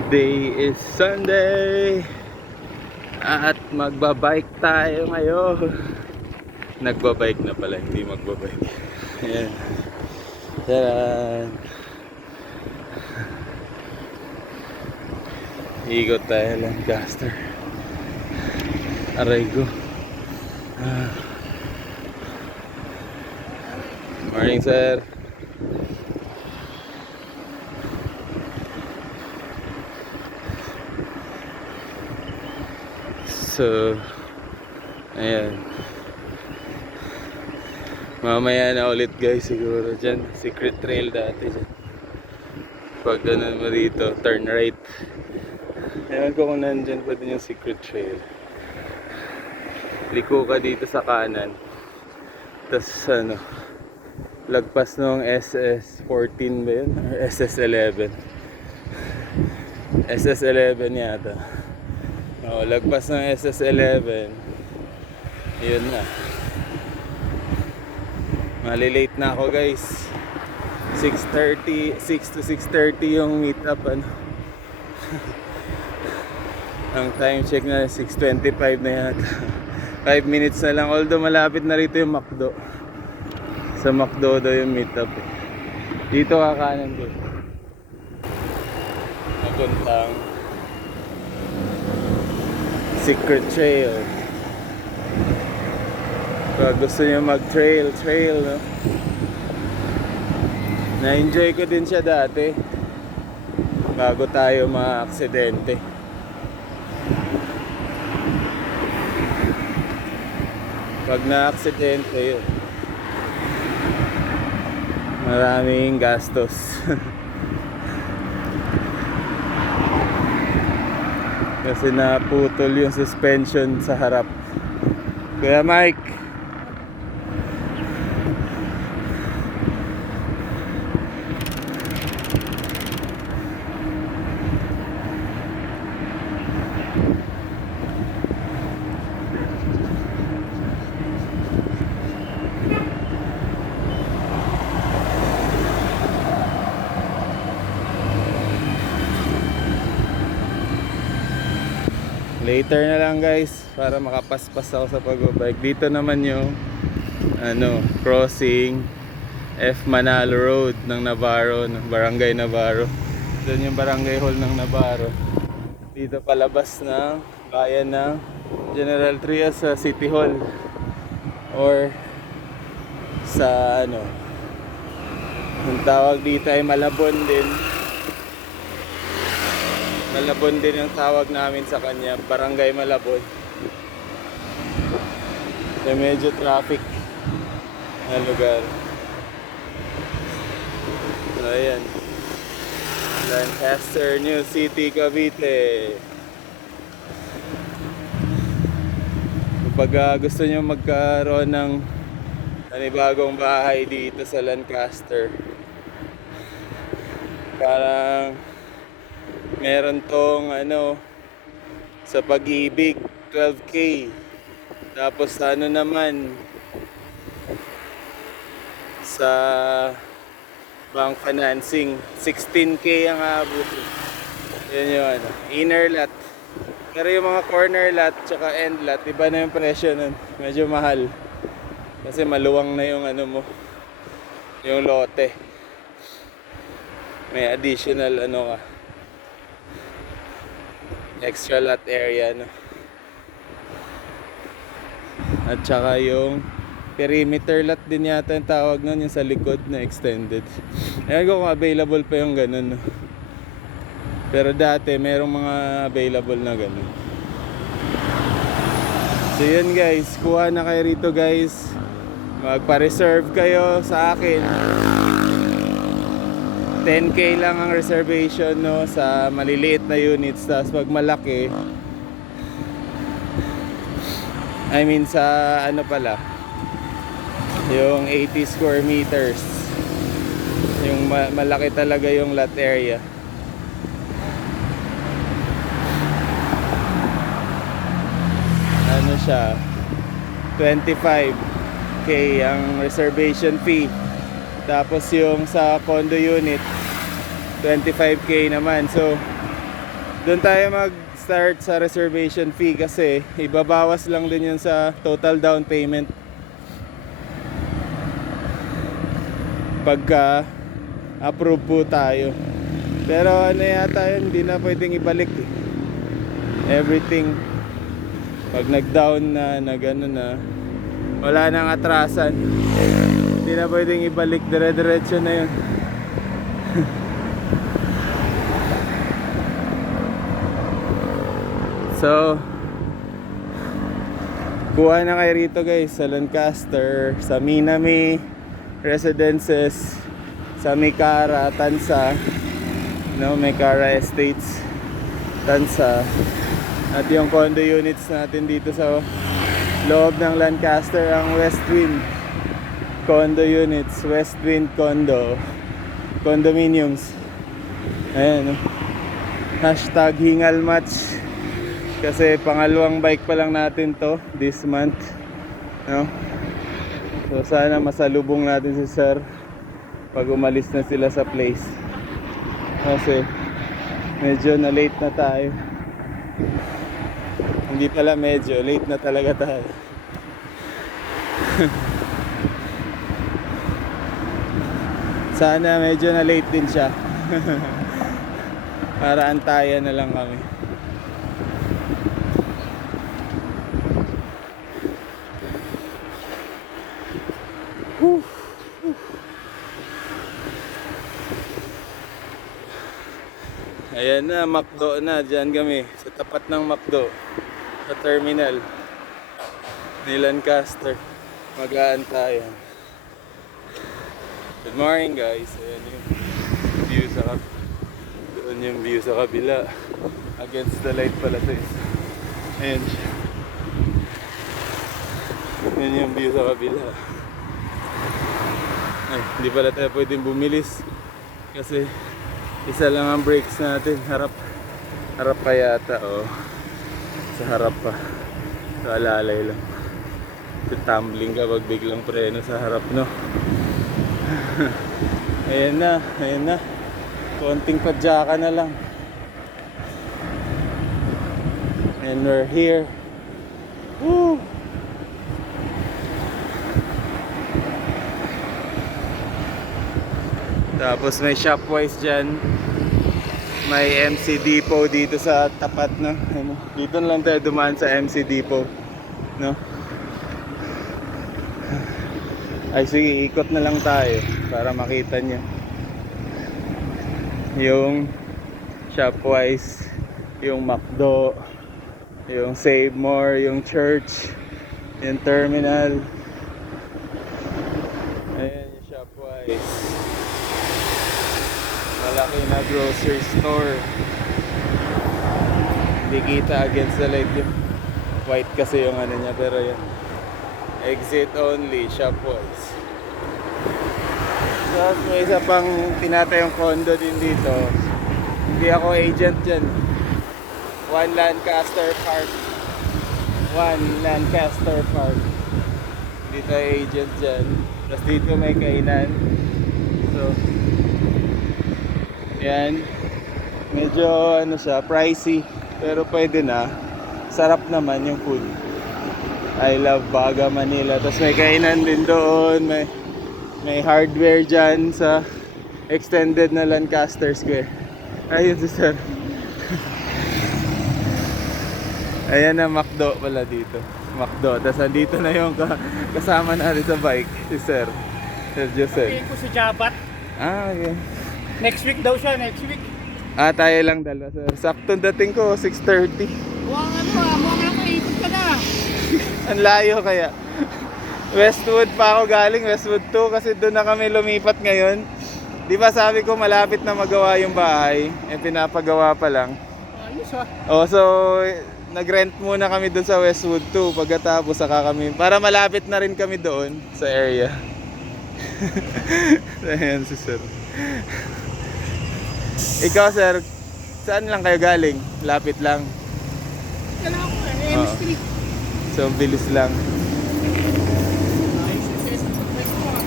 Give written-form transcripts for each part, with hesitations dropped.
Today is Sunday at magbabike tayo ngayon. Nagbabike na pala, hindi magbabike. Ayan. Taran. Ikot tayo Lancaster. Aray ko. Morning, sir. So, ayan. Mamaya na ulit guys siguro dyan. Secret trail dati dyan. Pag ganun mo dito, turn right. Ewan ko kung nandyan pa din yung secret trail. Liko ka dito sa kanan. Tapos ano, lagpas nung SS14 ba yun? Or SS11? SS11 yata. Oh, lagpas ng SS11. Yun na. Malilate na ako guys. 6:30, 6 to 6:30 yung meet up ano. Ang time check na 6:25 na yata. 5 minutes na lang. Although malapit na rito yung McDo. Sa McDo daw yung meet up eh. Dito kakanan ko. Napuntang Secret Trail. Pag gusto niyo mag-trail, no? Na-enjoy ko din siya dati. Bago tayo ma-aksidente. Pag na-aksidente yun, maraming gastos. Kasi naputol yung suspension sa harap. Kuya Mike, later na lang guys para makapaspas ako sa pagbabike. Dito naman yung crossing F Manalo Road ng Navarro, ng Barangay Navarro. Doon yung barangay hall ng Navarro. Dito palabas ng bayan ng General Trias sa City Hall or sa ang tawag dito ay Malabon din. Malabon din yung tawag namin sa kanya, Barangay Malabon. So, medyo traffic na lugar. So, ayan. Lancaster, New City, Cavite. Kapag gusto nyo magkaroon ng panibagong bahay dito sa Lancaster, parang meron tong sa Pag-ibig 12K. Tapos naman sa bank financing 16K ang abot. Yan yung inner lot. Pero yung mga corner lot tsaka end lot, iba na yung presyo nun. Medyo mahal. Kasi maluwang na yung yung lote. May additional extra lot area at saka yung perimeter lot din yata yung tawag nun, yung sa likod na extended. Ewan ko kung available pa yung ganun pero dati merong mga available na ganun. So yun guys, kuha na kayo rito guys, magpa-reserve kayo sa akin. 10K lang ang reservation sa maliliit na units. Tapos pag malaki, sa yung 80 square meters, yung malaki talaga yung lot area. Siya 25K ang reservation fee. Tapos yung sa condo unit 25K naman. So Doon tayo mag-start sa reservation fee kasi ibabawas lang din yun sa total down payment pagka approve po tayo. Pero ano yata yun, hindi na pwedeng ibalik eh. Everything pag nag-down na, nag-ano na, wala nang atrasan, hindi na pwedeng ibalik, dire-diretso na yun. So kuha na kayo rito guys sa Lancaster, sa Minami Residences, sa Mekara, Tansa, no, Mekara Estates, Tansa, at yung condo units natin dito sa loob ng Lancaster, ang Westwind condo units, Westwind condo condominiums. Ayan, no? Hashtag hingal match kasi pangalawang bike pa lang natin to this month, no? So sana masalubong natin si sir pag umalis na sila sa place kasi medyo na late na tayo. Hindi pala medyo, late na talaga tayo. Sana medyo na late din siya. Para antayan na lang kami. Ayan na, McDo na. Diyan kami sa tapat ng McDo, sa terminal ni Lancaster. Mag-aantayan. Good morning guys. Ayan yung view sa doon yung view sa kabila. Against the light pala sa isa. Ayan siya. Ayan yung view sa kabila. Ay, hindi pala tayo pwedeng bumilis kasi isa lang ang brakes natin. Harap pa yata, oh. Sa harap pa. So alalay lang. Tumbling ka pag biglang preno sa harap, no? Ayan na. Konting padyaka na lang. And we're here. Woo! Tapos may Shopwise dyan. May MC Depot dito sa tapat, no? Dito na lang tayo dumaan sa MC Depot, no? Ay sige, ikot na lang tayo para makita nyo yung Shopwise, yung McDo, yung Save More, yung church, yung terminal. Ayan yung Shopwise. Malaki na grocery store. Hindi kita against the light yung white kasi yung ano niya, pero yun. Exit only, Shopwise. So may isa pang tinatayong condo din dito. Hindi ako agent dyan. One Lancaster Park. Hindi tayo agent dyan. Tapos dito may kainan. So yan, medyo ano siya, pricey, pero pwede na. Sarap naman yung food. I love Baga Manila. Tapos may kainan din doon, may hardware dyan sa extended na Lancaster Square. Ayun si sir. Ayan na, McDo pala dito. McDo. Tapos andito na yung kasama natin sa bike, si sir Joseph. Pagkain ko si Jabat. Ah, okay. Next week daw siya, next week. Ah, tayo lang dalawa, sir. Sakto dating ko, 6:30. Mukhang ikot ka na. Ang layo kaya. Westwood pa ako galing, Westwood 2, kasi doon na kami lumipat ngayon. Di ba sabi ko malapit na magawa yung bahay, pinapagawa pa lang. Ayos ah. Oh, so nag-rent muna kami doon sa Westwood 2, pagkatapos saka kami, para malapit na rin kami doon sa area. Ayan si sir. Ikaw sir, saan lang kayo galing? Lapit lang. Yan ako eh, M Street. So bilis lang. Ayos yung sesa sa pagkain ko ah.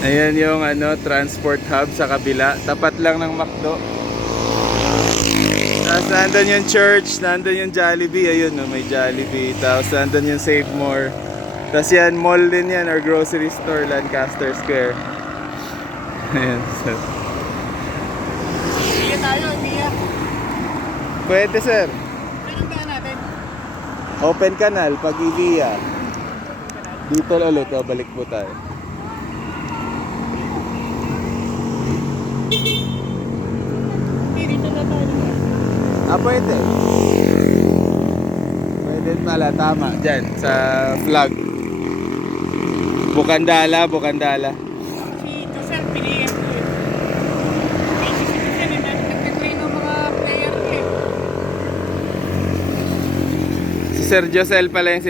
Ayan yung ano, transport hub sa kabila. Tapat lang ng McDo. Tapos nandun yung church, nandun yung Jollibee. Ayun, no, may Jollibee. Tapos nandun yung Save More. Tapos yan, mall din yan or grocery store, Lancaster Square. Ayan. So. Hindi tayo, hindi yan. Pwede, sir. Anong daan natin? Open canal, pag-Ivia. Dito ulit, balik po tayo. Hindi, dito na tayo. Pwede. Pwede pala, tama. Diyan, sa flag. Bukandala, Bukandala. Si Josel, piliin ko eh. May sisipin yan eh, nagtitrain ng mga player eh. Si Sir Josel pala yung